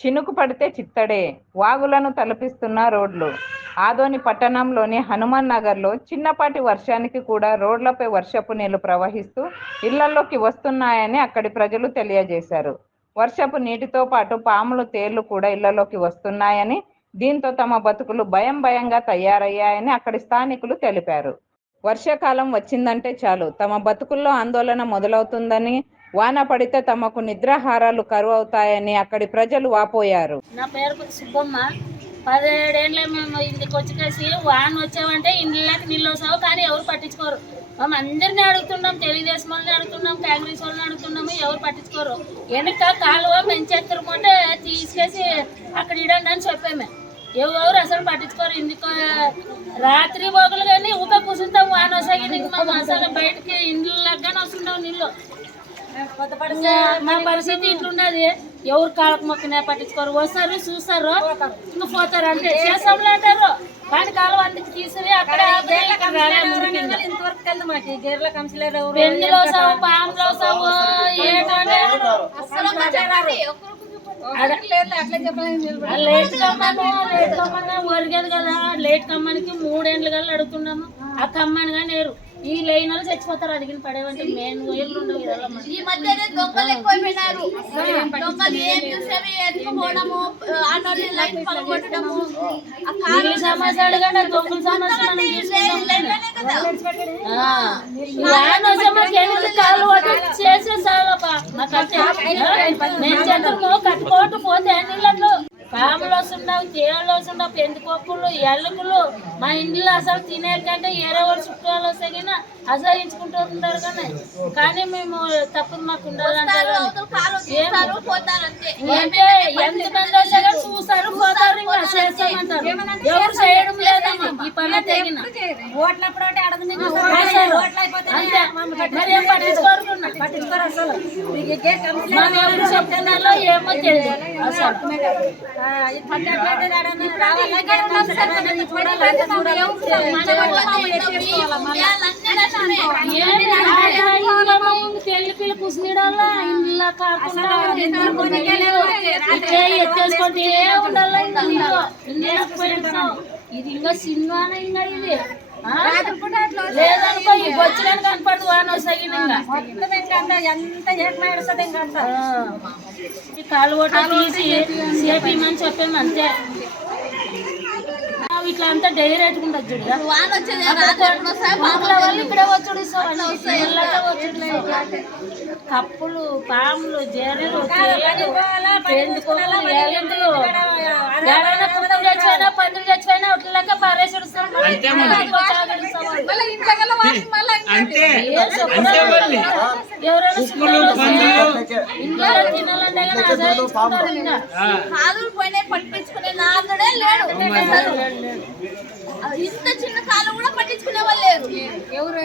చినుకు పడితే చిత్తడే వాగులను తలపిస్తున్న రోడ్లు. ఆదోని పట్టణంలోని హనుమాన్ నగర్లో చిన్నపాటి వర్షానికి కూడా రోడ్లపై వర్షపు నీళ్లు ప్రవహిస్తూ ఇళ్లలోకి వస్తున్నాయని అక్కడి ప్రజలు తెలియజేశారు. వర్షపు నీటితో పాటు పాములు, తేళ్లు కూడా ఇళ్లలోకి వస్తున్నాయని, దీంతో తమ బతుకులు భయంగా తయారయ్యాయని అక్కడి స్థానికులు తెలిపారు. వర్షాకాలం వచ్చిందంటే చాలు తమ బతుకుల్లో ఆందోళన మొదలవుతుందని, వాన పడితే తమకు నిద్రాహారాలు కరువు అవుతాయని అక్కడి ప్రజలు వాపోయారు. నా పేరు సుబ్బమ్మ. 17 ఏళ్ళే మేము ఇంటికి వచ్చేసి వాన వచ్చామంటే ఇంట్లోకి నీళ్ళు వస్తావు, కానీ ఎవరు పట్టించుకోరు. మేము అందరినీ అడుగుతున్నాం, తెలుగుదేశం వాళ్ళని అడుగుతున్నాం, కాంగ్రెస్ వాళ్ళని అడుగుతున్నాము, ఎవరు పట్టించుకోరు. వెనక కాలువ మెంచెత్తరుకుంటే తీసుకేసి అక్కడ ఇడండి అని చెప్పాము. ఎవరు అసలు పట్టించుకోరు. ఇందుకు రాత్రి పోగలు కానీ ఊపే కూర్చుంటాం. వాన వస్తాయి మేము అసలు బయటకి ఇండ్లకి కానీ వస్తుంటాం నీళ్ళు. మా పరిస్థితి ఇట్లున్నది. ఎవరు కాళ్ళకు మొక్కినా పట్టించుకోరు. వస్తారు, చూస్తారు, ఇంకా పోతారు. అంటే చేసాంలు అంటారు, కానీ కాలం అందుకు తీసుకుని అక్కడ పెళ్లిలో సావు, పాములో సావు, ఏంటంటే లేట్ కమ్మని ఒరిగేది కదా. లేట్ కమ్మనికి 3 ఏళ్ళు కానీ అడుగుతున్నాము. ఆ కమ్మని కానీ లేరు. ఈ లైన్ వాళ్ళు చచ్చిపోతారు. అడిగిన పడేవంటే మెయిన్ వేళ్ళు ఉండవు. ఈ మధ్యనే దొంగలు ఎక్కువైపోయినారు. దొంగలు ఏం చూసారు, ఎత్తుకుపోవడము, ఆడోళ్ళు లైన్ పగలగొట్టడము. సమస్య అడగండి, దొంగల సమస్య చేసే చాలబ్బా. మేము చెత్తము కట్టుకోటు పోతే నీళ్ళు పాములు వస్తుండవు, తేళ్ళు వస్తుండవు, పెందుకొక్కులు, ఎల్లుకులు. మా ఇంట్లో అసలు తినే కంటే ఏరే వాళ్ళు చుట్టాలు వస్తే కానీ అసహించుకుంటూ ఉంటారు. కానీ మేము తప్పదు మాకు ఉండాలంటారు. అంటే ఎంతమంది వస్తే కానీ చూస్తారు, పోతారు, ఇంకా చేస్తామంటారు. ఎవరు చేయడం లేదమ్మా ఈ పని తెగిన మరి ఏం పట్టించుకోరుకున్నా. మనం ఎవరు చెప్తున్నారో ఏమో తెలియదు అసలు. పెళ్లి పిల్ల కుసినీడల్లా ఇంట్లో కాకుండా ఎత్తేసుకుంటే ఉండాలి. ఇది ఇంకా సినిమానే ఇంకా ఇది లేదనుకో ఈ బొచ్చడానికి కనపడదు. వాన వస్తాయి కాలువట తీసి సేపమని చెప్పాము అంతే. ఇట్లా అంతా డైరెక్ట్ ఉండదు చూడ. వాళ్ళు ఇక్కడే వచ్చుడు కప్పులు, పాములు, జర్రలు, ఎవరైనా కుక్కలు చచ్చిపోయినా, పందులు చచ్చిపోయినా అట్లా పారేసుడుస్తారు. ఎవరైనా తినాలంటే కాలువలు పోయినాయి, పట్టించుకునే నాదుడే లేడు. ఇంత చిన్న కాలు కూడా పట్టించుకునే వాళ్ళు లేరు. ఎవరు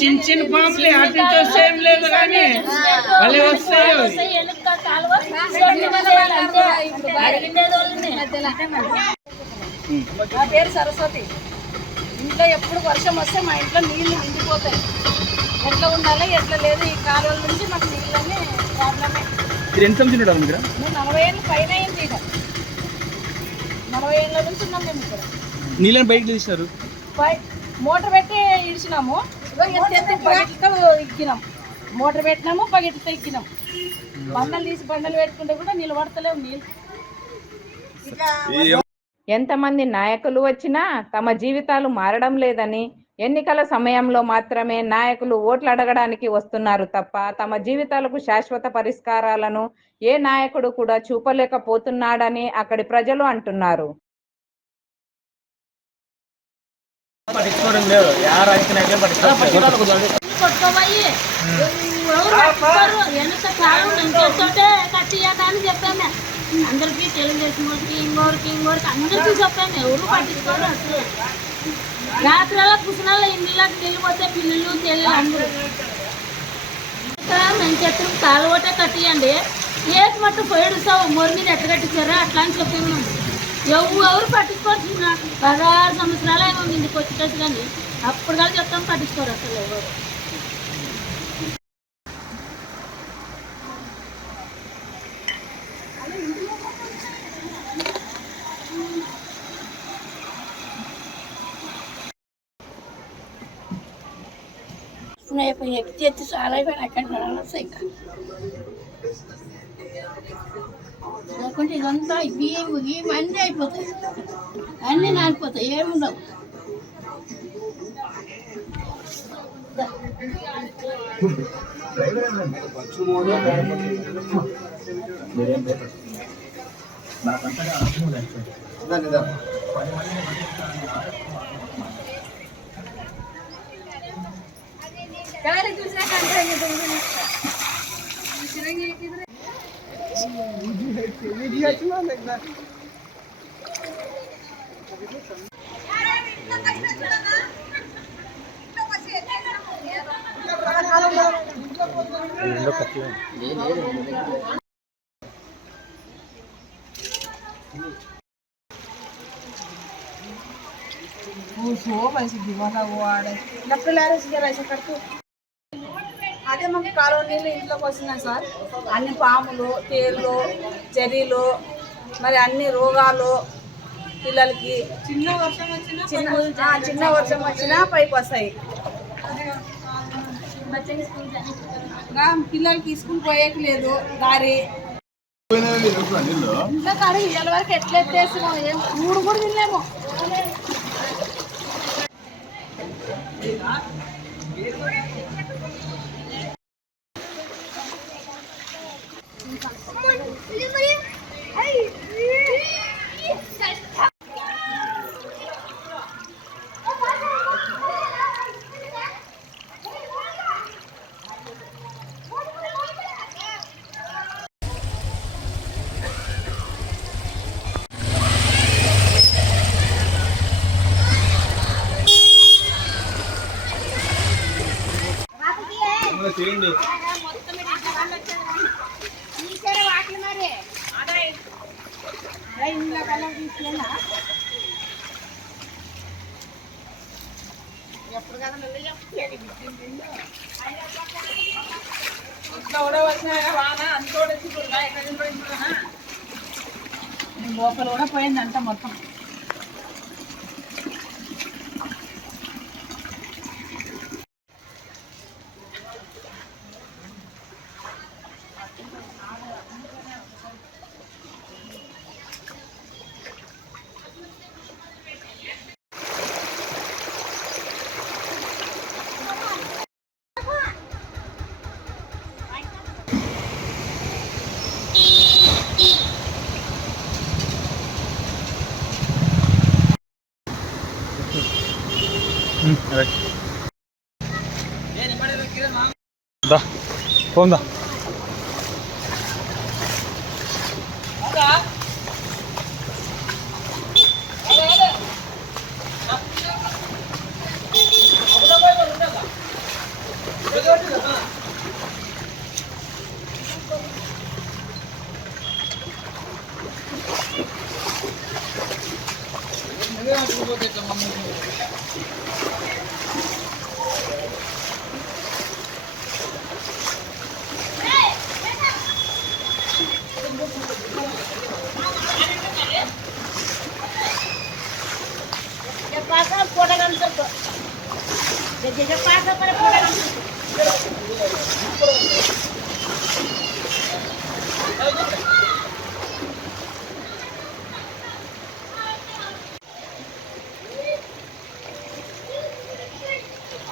చిన్న చిన్న పాములు అటు వచ్చేం లేదు, కానీ నా పేరు సరస్వతి. ఇంట్లో ఎప్పుడు వర్షం వస్తే మా ఇంట్లో నీళ్లు నిండిపోతాయి. ఎట్లా ఉండాలి, ఎట్లా లేదు, ఈ కాలువల నుంచి మాకు నీళ్ళని ప్రాబ్లమే. ఎంత మేము 40 ఏళ్ళు పైన అయింది. ఇక 40 ఏళ్ళ నుంచి ఉన్నాం మేము ఇక్కడ. నీళ్ళని బయటకు తీసినారు, మోటార్ పెట్టి ఇడిచినాము, బకెట్తో ఎక్కినాం. మోటార్ పెట్టినాము, బకెట్తో ఎక్కినాం. బండలు తీసి బండలు పెట్టుకుంటే కూడా నీళ్ళు పడతలేవు. నీళ్ళు ఎంతమంది నాయకులు వచ్చినా తమ జీవితాలు మారడం లేదని, ఎన్నికల సమయంలో మాత్రమే నాయకులు ఓట్లు అడగడానికి వస్తున్నారు తప్ప తమ జీవితాలకు శాశ్వత పరిష్కారాలను ఏ నాయకుడు కూడా చూపలేకపోతున్నాడని అక్కడి ప్రజలు అంటున్నారు. అందరికీ తెలుగుదేశం వాళ్ళకి, ఇంకోరికి అందరికీ చెప్పాము. ఎవరు పట్టించుకోరు అసలు. రాత్రుల కుసనాల్లో ఇండ్లకి వెళ్ళిపోతే పిల్లలు, తెల్లలు అందరూ మేము చెత్త కాలువటే కట్టియండి. ఏది మట్టు పోయిడుస్తావు, మొరి మీద ఎట్ట కట్టించారా అట్లా అని చెప్పాము. ఎవరు పట్టించుకోవచ్చు. 16 సంవత్సరాలు ఏమో ఇంటికి వచ్చేటట్టు, కానీ అప్పుడు కానీ చెప్తాం పట్టించుకోరు అసలు ఎవరు. ఎత్తి చాలా అయిపోయినా అక్కడ ఇంకా లేకుంటే ఇదంతా ఇవి అన్నీ అయిపోతాయి, అన్నీ నానిపోతాయి, ఏముండవు. అదే మాకు కాలువ నీళ్ళు ఇంట్లోకి వస్తున్నాయి సార్. అన్ని పాములు, తేళ్ళు, చర్యలు, మరి అన్ని రోగాలు పిల్లలకి చిన్న వర్షం వచ్చినా పైకి వస్తాయి. పిల్లలకి స్కూల్ పోయేకి లేదు దారి. ఇంట్లో కాడ ఇళ్ళ వరకు ఎట్లా ఎత్తేసినాం, ఏం కూడు కూడా తినలేము. చేయండి. లోపల కూడా పోయిందంట మొత్తం. పోందా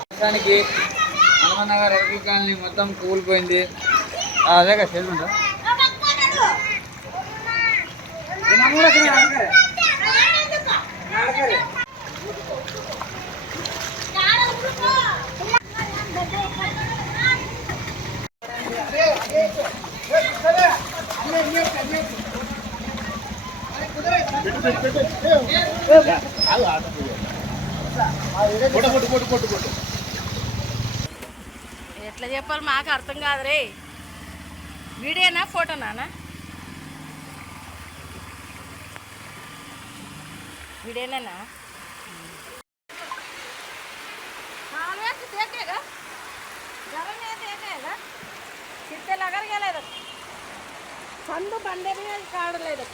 మొత్తానికి హనుమనగర్ ఎరకల కాలనీ మొత్తం కూలిపోయింది. అదే కదా చేద్దాం ఎట్లా చెప్పాలి మాకు అర్థం కాదు రే. వీడియోనా ఫోటోనా? వీడియోనేనా? సందు బండి కాడలేదు.